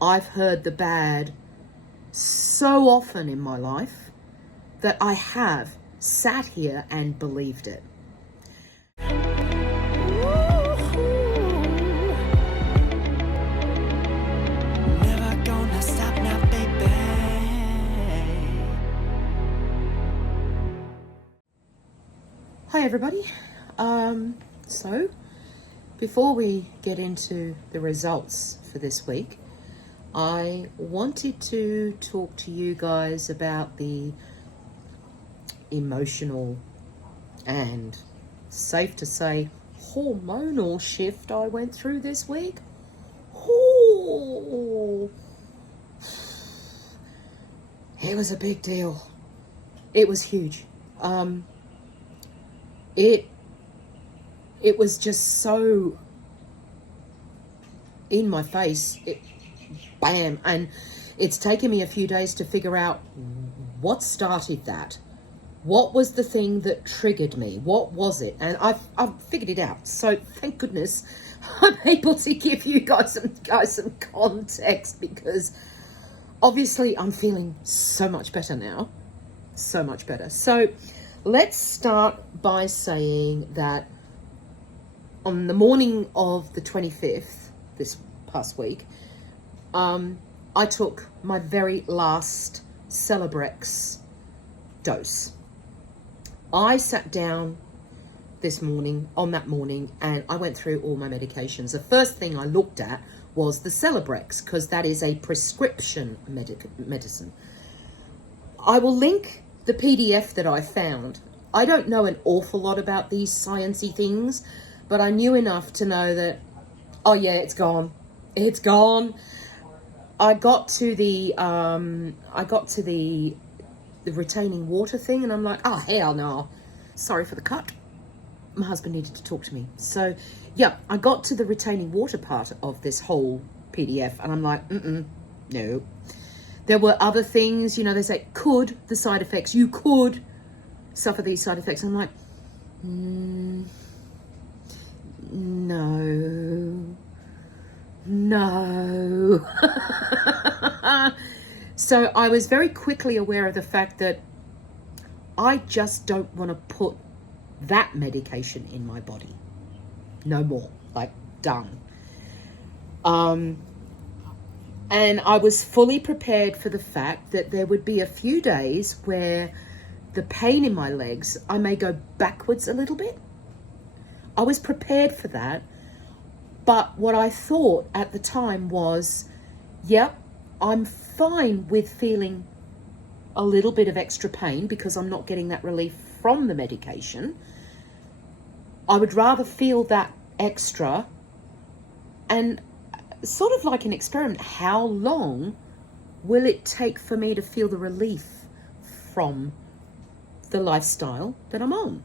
I've heard the bad so often in my life that I have sat here and believed it. Never gonna stop now, baby. Hi everybody. So before we get into the results for this week, I wanted to talk to you guys about the emotional and, safe to say, hormonal shift I went through this week. Ooh. It was a big deal. It was huge. It was just so in my face. Bam. And it's taken me a few days to figure out what started that. What was the thing that triggered me? What was it? And I've figured it out. So thank goodness I'm able to give you guys some context, because obviously I'm feeling so much better now. So much better. So let's start by saying that on the morning of the 25th, this past week, I took my very last Celebrex dose. I sat down on that morning, and I went through all my medications. The first thing I looked at was the Celebrex, because that is a prescription medicine. I will link the PDF that I found. I don't know an awful lot about these sciencey things, but I knew enough to know that, oh yeah, it's gone. It's gone. I got to the retaining water thing, and I'm like, oh hell no. Sorry for the cut. My husband needed to talk to me. So yeah, I got to the retaining water part of this whole PDF, and I'm like, no. There were other things, they say, the side effects, you could suffer these side effects. I'm like, no. So I was very quickly aware of the fact that I just don't want to put that medication in my body. No more. Like, done. And I was fully prepared for the fact that there would be a few days where the pain in my legs, I may go backwards a little bit. I was prepared for that. But what I thought at the time was, yep, I'm fine with feeling a little bit of extra pain because I'm not getting that relief from the medication. I would rather feel that extra, and sort of like an experiment, how long will it take for me to feel the relief from the lifestyle that I'm on?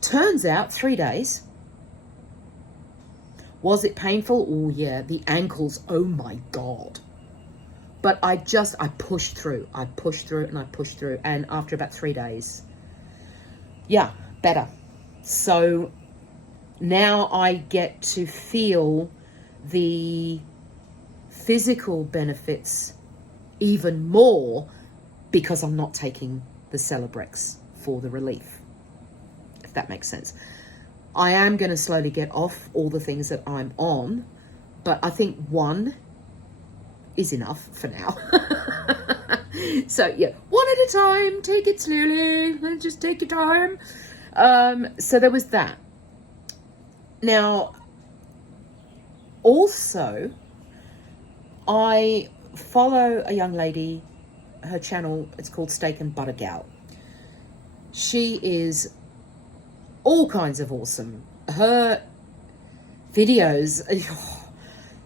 Turns out 3 days. Was it painful? Oh yeah, the ankles, oh my God. But I pushed through. I pushed through and I pushed through. And after about 3 days, yeah, better. So now I get to feel the physical benefits even more because I'm not taking the Celebrex for the relief, if that makes sense. I am going to slowly get off all the things that I'm on, but I think one is enough for now. So yeah, one at a time, take it slowly, just take your time. So there was that. Now, also, I follow a young lady, her channel, it's called Steak and Butter Gal. She is all kinds of awesome. Her videos,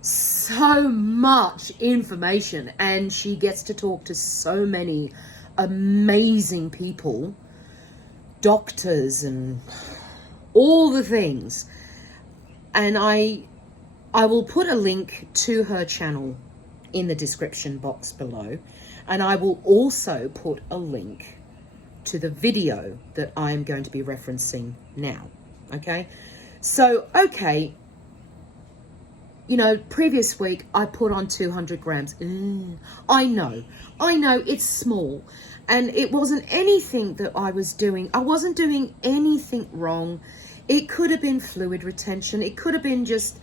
so much information, and she gets to talk to so many amazing people, doctors and all the things. And I will put a link to her channel in the description box below, and I will also put a link to the video that I'm going to be referencing now. Okay, so okay, You know, previous week I put on 200 grams. I know it's small, and it wasn't anything that I was doing. I wasn't doing anything wrong. It could have been fluid retention. It could have been just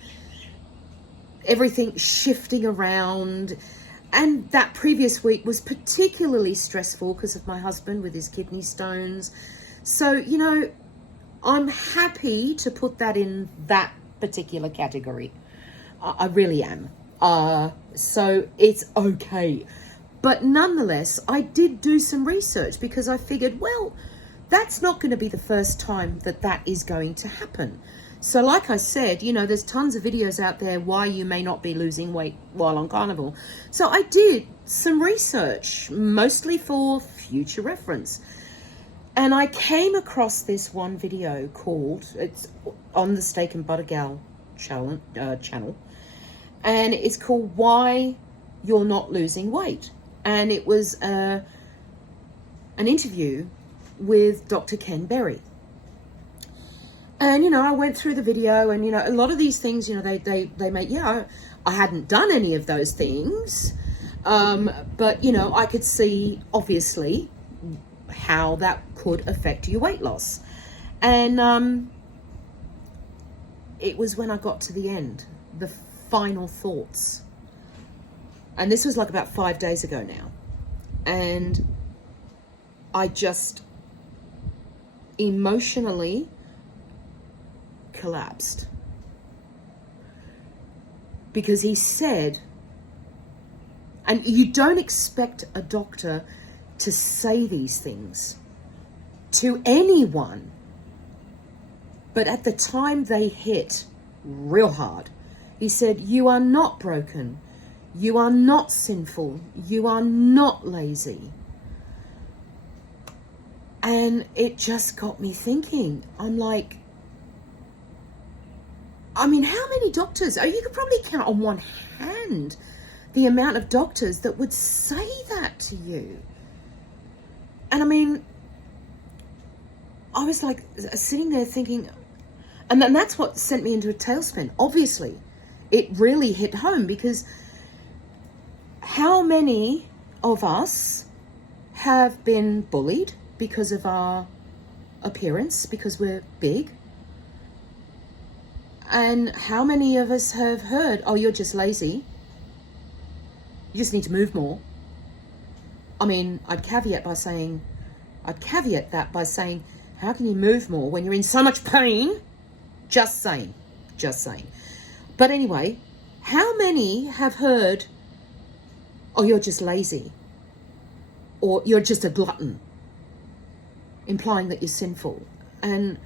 everything shifting around. And that previous week was particularly stressful because of my husband with his kidney stones. So, you know, I'm happy to put that in that particular category. I really am. So it's okay. But nonetheless, I did do some research because I figured, well, that's not going to be the first time that is going to happen. So like I said, you know, there's tons of videos out there why you may not be losing weight while on carnivore. So I did some research, mostly for future reference. And I came across this one video it's on the Steak and Butter Gal channel, and it's called Why You're Not Losing Weight. And it was an interview with Dr. Ken Berry. And, you know, I went through the video, and, you know, a lot of these things, you know, they make, I hadn't done any of those things. But, you know, I could see, obviously, how that could affect your weight loss. And it was when I got to the end, the final thoughts. And this was like about 5 days ago now. And I just emotionally collapsed, because he said, and you don't expect a doctor to say these things to anyone, but at the time they hit real hard. He said, you are not broken, you are not sinful, you are not lazy. And it just got me thinking. I'm like, I mean, how many doctors? Oh, you could probably count on one hand the amount of doctors that would say that to you. And I mean, I was like sitting there thinking, and then that's what sent me into a tailspin. Obviously, it really hit home, because how many of us have been bullied because of our appearance, because we're big? And how many of us have heard, oh, you're just lazy, you just need to move more? I mean, I'd caveat that by saying, how can you move more when you're in so much pain? Just saying. But anyway, how many have heard, oh, you're just lazy, or you're just a glutton, implying that you're sinful? And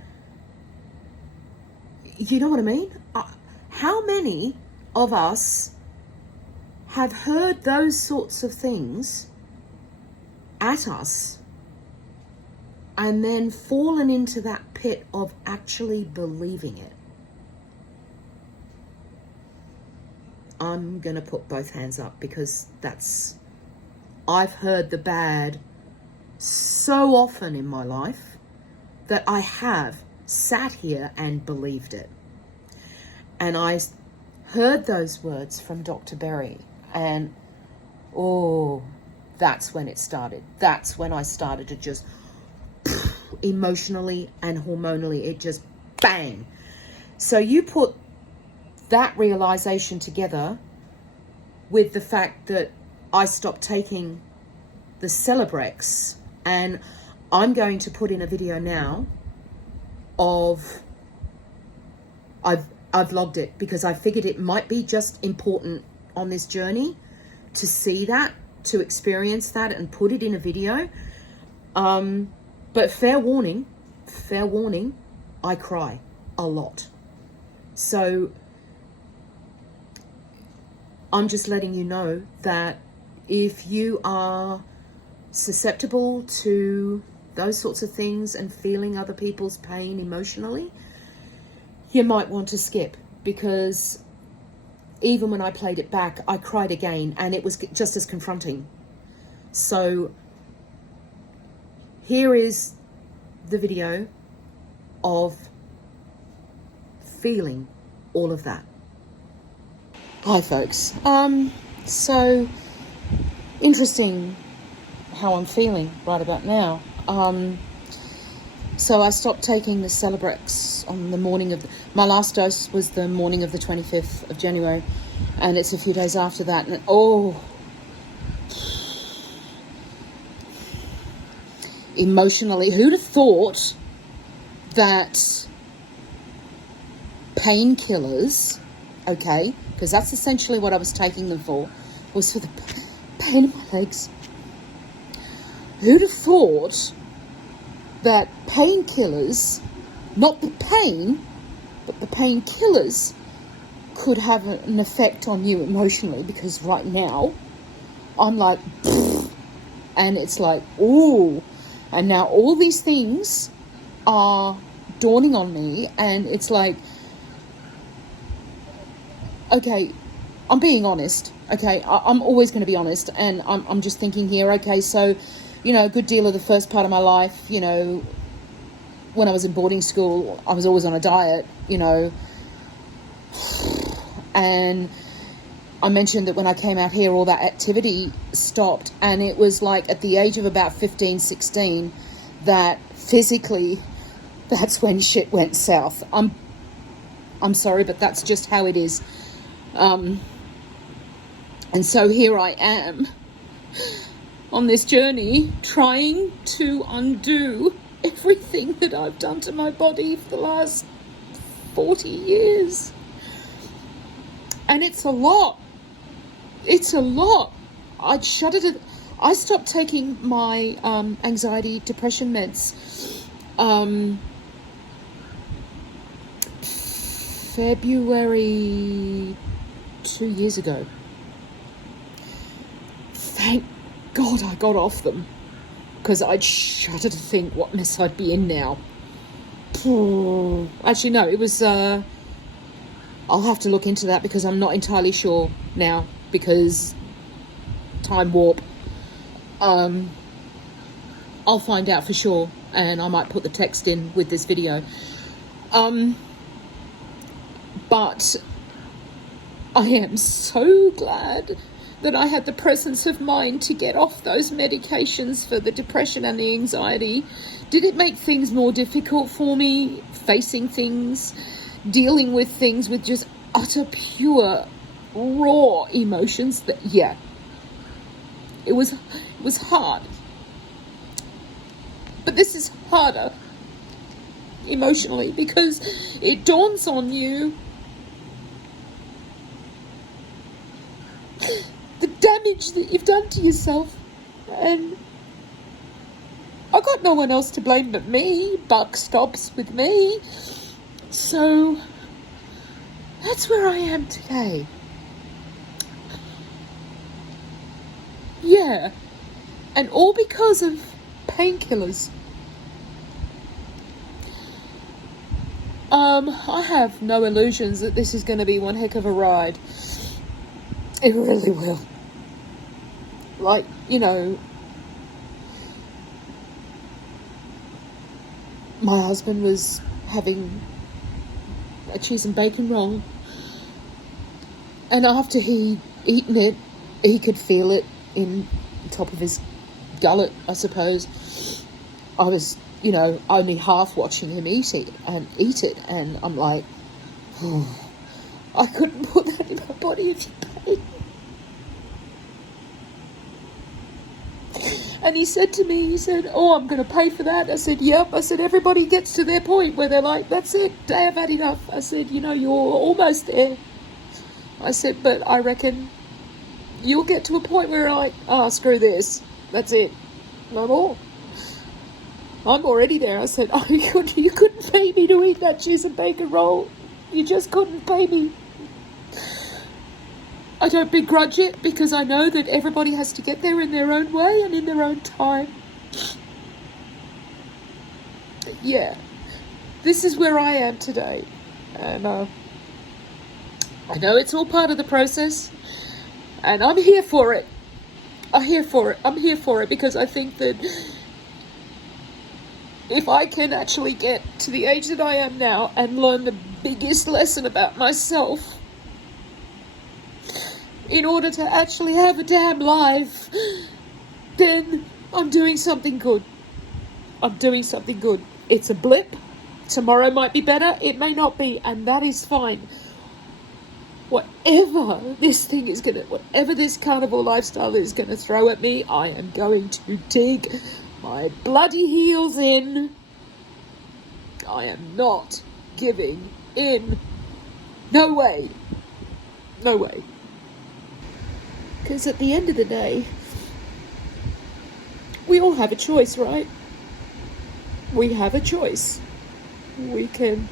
you know what I mean? How many of us have heard those sorts of things at us and then fallen into that pit of actually believing it? I'm going to put both hands up, because I've heard the bad so often in my life that I have sat here and believed it. And I heard those words from Dr. Berry, and that's when it started. That's when I started to just emotionally and hormonally, it just bang. So you put that realization together with the fact that I stopped taking the Celebrex, and I'm going to put in a video now of, I've logged it because I figured it might be just important on this journey to see that, to experience that, and put it in a video. But fair warning, I cry a lot. So I'm just letting you know that if you are susceptible to those sorts of things and feeling other people's pain emotionally, you might want to skip, because even when I played it back, I cried again, and it was just as confronting. So here is the video of feeling all of that. Hi folks. So interesting how I'm feeling right about now. So I stopped taking the Celebrex on the morning of my last dose was the morning of the 25th of January, and it's a few days after that, and emotionally, who'd have thought that painkillers, okay, because that's essentially what I was taking them for, was for the pain in my legs. Who'd have thought that painkillers, not the pain, but the painkillers could have an effect on you emotionally? Because right now, I'm like, and it's like, ooh, and now all these things are dawning on me, and it's like, okay, I'm being honest, okay, I'm always going to be honest, and I'm just thinking here, okay, so, you know, a good deal of the first part of my life, you know, when I was in boarding school, I was always on a diet, you know, and I mentioned that when I came out here, all that activity stopped, and it was like at the age of about 15, 16, that physically, that's when shit went south. I'm sorry, but that's just how it is. And so here I am on this journey trying to undo everything that I've done to my body for the last 40 years. And it's a lot. It's a lot. I stopped taking my anxiety, depression meds February 2 years ago. Thank God I got off them, because I'd shudder to think what mess I'd be in now. Actually, no, it was, I'll have to look into that, because I'm not entirely sure now, because time warp. I'll find out for sure, and I might put the text in with this video. But I am so glad that I had the presence of mind to get off those medications for the depression and the anxiety. Did it make things more difficult for me, facing things, dealing with things with just utter, pure, raw emotions? That, yeah, it was hard. But this is harder emotionally, because it dawns on you the damage that you've done to yourself, and I got no one else to blame but me. Buck stops with me. So that's where I am today. Yeah, and all because of painkillers. I have no illusions that this is going to be one heck of a ride. It really will. Like, you know, my husband was having a cheese and bacon roll, and after he'd eaten it, he could feel it in the top of his gullet, I suppose. I was, you know, only half watching him eat it, and I'm like, oh, I couldn't put that in my body if you paid. And he said to me, he said, oh, I'm going to pay for that. I said, yep. I said, everybody gets to their point where they're like, that's it, they have had enough. I said, you know, you're almost there. I said, but I reckon you'll get to a point where you're like, oh, screw this. That's it. No more. I'm already there. I said, oh, you couldn't pay me to eat that cheese and bacon roll. You just couldn't pay me. I don't begrudge it, because I know that everybody has to get there in their own way and in their own time. Yeah, this is where I am today, and I know it's all part of the process, and I'm here for it. I'm here for it, because I think that if I can actually get to the age that I am now and learn the biggest lesson about myself, in order to actually have a damn life, then I'm doing something good. I'm doing something good. It's a blip. Tomorrow might be better. It may not be, and that is fine. Whatever whatever this carnivore lifestyle is going to throw at me, I am going to dig my bloody heels in. I am not giving in. No way. No way. Because at the end of the day, we all have a choice, right? We have a choice. We can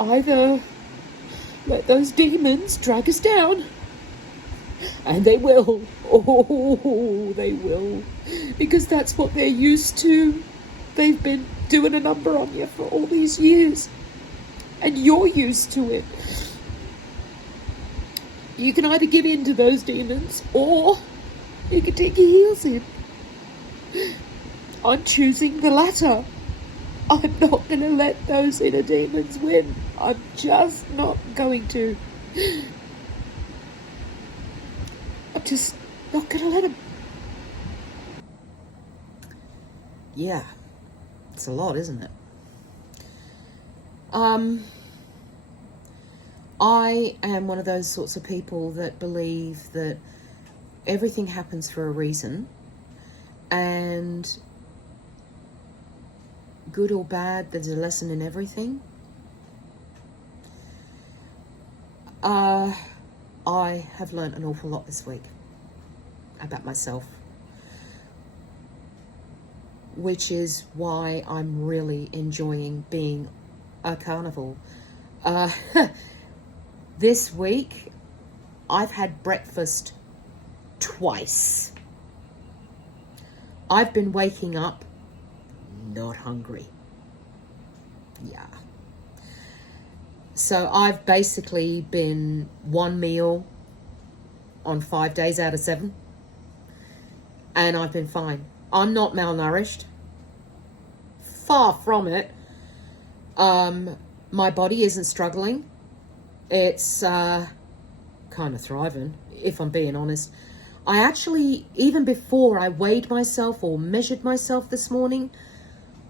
either let those demons drag us down, and they will. Oh, they will. Because that's what they're used to. They've been doing a number on you for all these years, and you're used to it. You can either give in to those demons, or you can take your heels in. I'm choosing the latter. I'm not going to let those inner demons win. I'm just not going to. I'm just not going to let them. Yeah, it's a lot, isn't it? I am one of those sorts of people that believe that everything happens for a reason, and good or bad, there's a lesson in everything. I have learned an awful lot this week about myself, which is why I'm really enjoying being a carnivore. This week, I've had breakfast twice. I've been waking up not hungry. Yeah. So I've basically been one meal on 5 days out of 7. And I've been fine. I'm not malnourished. Far from it. My body isn't struggling. It's kind of thriving, if I'm being honest. I actually, even before I weighed myself or measured myself this morning,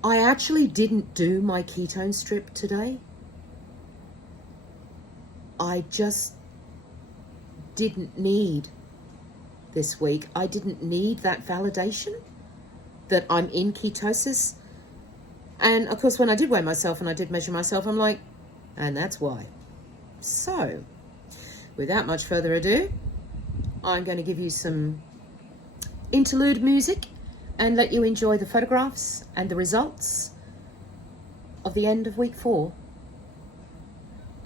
I actually didn't do my ketone strip today. I just didn't need this week. I didn't need that validation that I'm in ketosis. And of course, when I did weigh myself and I did measure myself, I'm like, and that's why. So, without much further ado, I'm going to give you some interlude music and let you enjoy the photographs and the results of the end of week 4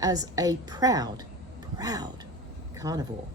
as a proud carnivore.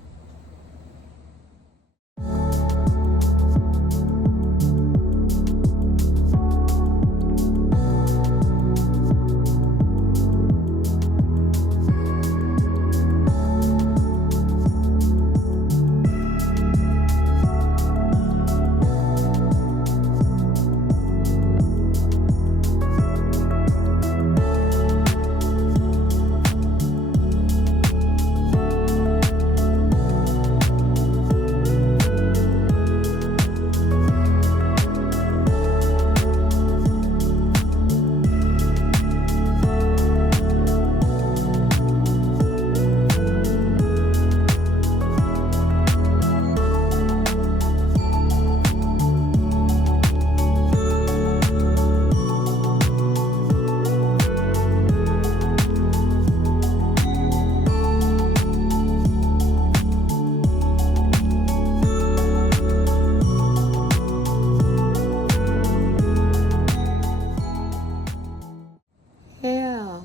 Yeah,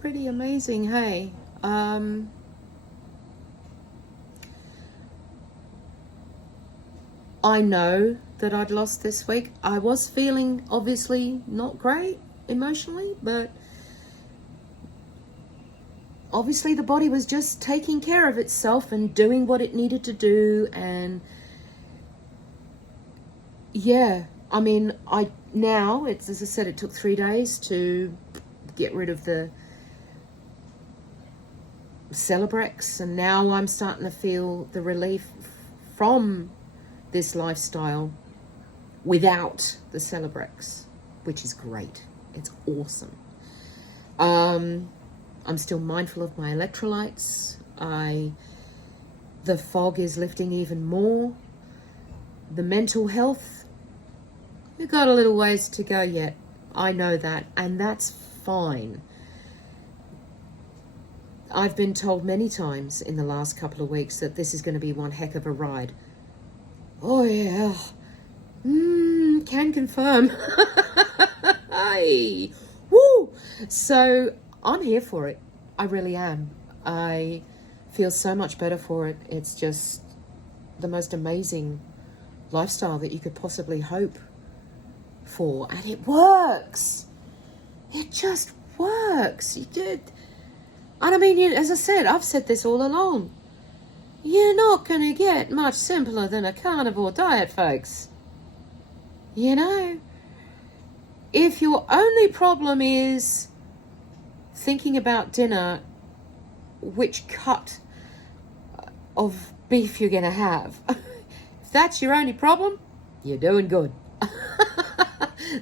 pretty amazing, hey. I know that I'd lost this week. I was feeling obviously not great emotionally, but obviously the body was just taking care of itself and doing what it needed to do. And yeah, I mean, it's, as I said, it took 3 days to get rid of the Celebrex, and now I'm starting to feel the relief from this lifestyle without the Celebrex, which is great. It's awesome. I'm still mindful of my electrolytes. The fog is lifting even more. The mental health, we've got a little ways to go yet. I know that, and that's fine. I've been told many times in the last couple of weeks that this is going to be one heck of a ride. Oh yeah, can confirm. Hey, woo! So I'm here for it. I really am. I feel so much better for it. It's just the most amazing lifestyle that you could possibly hope for, and it works. It just works. You did. And I mean, as I said, I've said this all along. You're not going to get much simpler than a carnivore diet, folks. You know, if your only problem is thinking about dinner, which cut of beef you're going to have, if that's your only problem, you're doing good.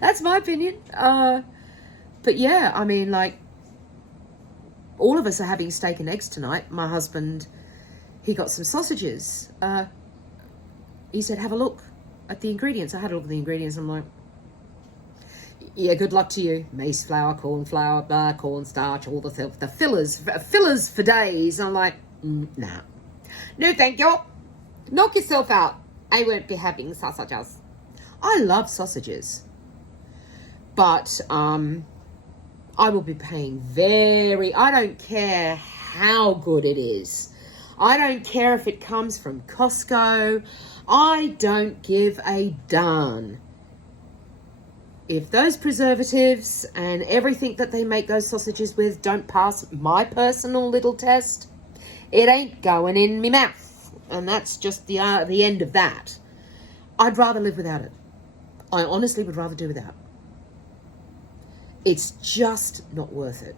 That's my opinion. But yeah, I mean, like, all of us are having steak and eggs tonight. My husband, he got some sausages. He said, have a look at the ingredients. I had a look at the ingredients. I'm like, yeah, good luck to you. Maize flour, corn flour, cornstarch, all the fillers for days. I'm like, nah. No, thank you. Knock yourself out. I won't be having sausages. I love sausages. But I will be paying I don't care how good it is. I don't care if it comes from Costco. I don't give a darn. If those preservatives and everything that they make those sausages with don't pass my personal little test, it ain't going in me mouth. And that's just the end of that. I'd rather live without it. I honestly would rather do without. It's just not worth it.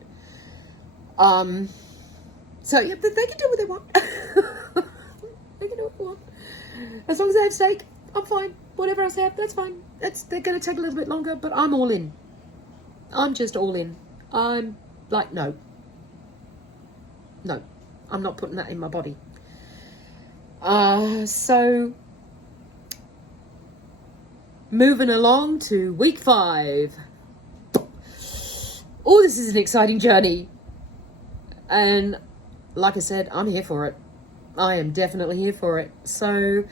So yeah, they can do what they want. They can do what they want. As long as they have steak, I'm fine. Whatever else they have, that's fine. They're going to take a little bit longer, but I'm all in. I'm just all in. I'm like, no, I'm not putting that in my body. So moving along to week 5. Oh, this is an exciting journey. And like I said, I'm here for it. I am definitely here for it. So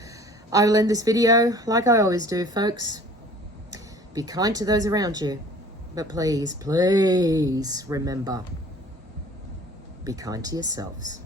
I will end this video like I always do, folks. Be kind to those around you. But please, please remember, be kind to yourselves.